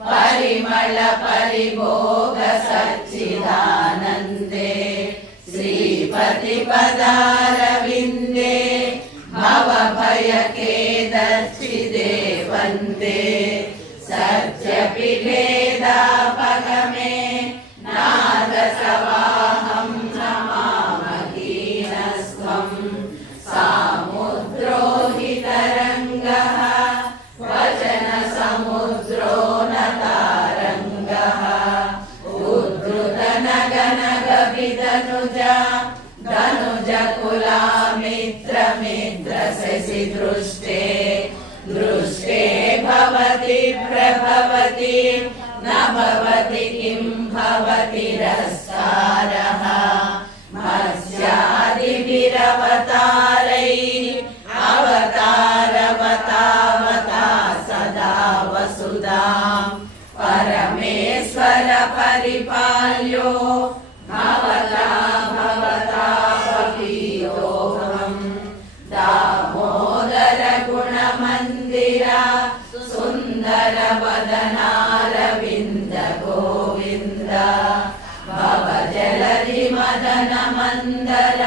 परिमल परिभोग सच्चिदानन्दे श्रीपति पदारविन्दे भवभयके दर्शिते वन्दे सत्यपिभेदापगमे नादसवाहं नमामहीनस्त्वं सामुद्रो हि तरङ्गः वचनसमुद्रो न तारङ्गः उद्धृतनगनगभिदनुजा धनुजकुलामित्रमित्रशशि दृष्टे दृष्टे भवति प्रभवति न भवति किं भवति रस्कारः मत्स्यादिभिरवतारैः अवतारवतावता सदा वसुधां परमेश्वर परिपाल्यो भवता भवता पतितोऽहं दामोदर गुणमन्दिरा सुन्दर वदनारविन्द गोविन्द भव जलधि मदन मन्दर